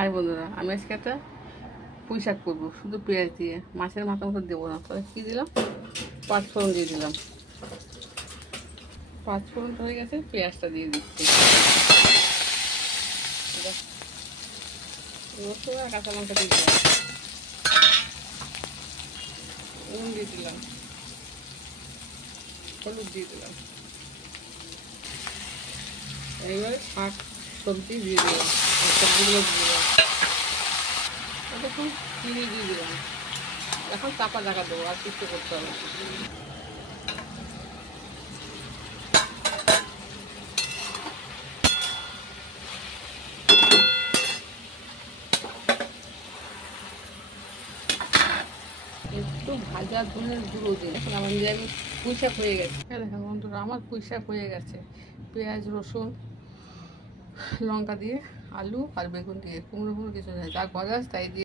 High বন্ধুরা, আমি আজকে একটা পুঁই শাক করবো শুধু পেঁয়াজ দিয়ে। মাছের মাথা মতো দেবো না। তাহলে কী দিলাম, পাঁচফোড়ন দিয়ে দিলাম। পাঁচফোড়ন হয়ে গেছে, পেঁয়াজটা দিয়ে দিচ্ছি। রসুন আর কাঁচা লঙ্কা দিয়ে দিলাম, নুন দিয়ে দিলাম, হলুদ দিয়ে দিলাম। এইবারে শাক সবজি দিয়ে দিলাম, সবজিগুলো দিয়ে দিলাম। দেখুন চিনি দিয়ে দিলাম। এখন চাপা ঢাকা দেবো, আর কিছু করতে হবে। একটু ভাজা ধনের গুঁড়ো দিন। এখন আমার নিরামিষ পুঁই শাক হয়ে গেছে। দেখেন বন্ধুরা, আমার পুঁই শাক হয়ে গেছে। পেঁয়াজ, রসুন, লঙ্কা দিয়ে, আলু আর বেগুন দিয়ে, কুমড়ো কিছু নেই, যা গজাস তাই দিয়ে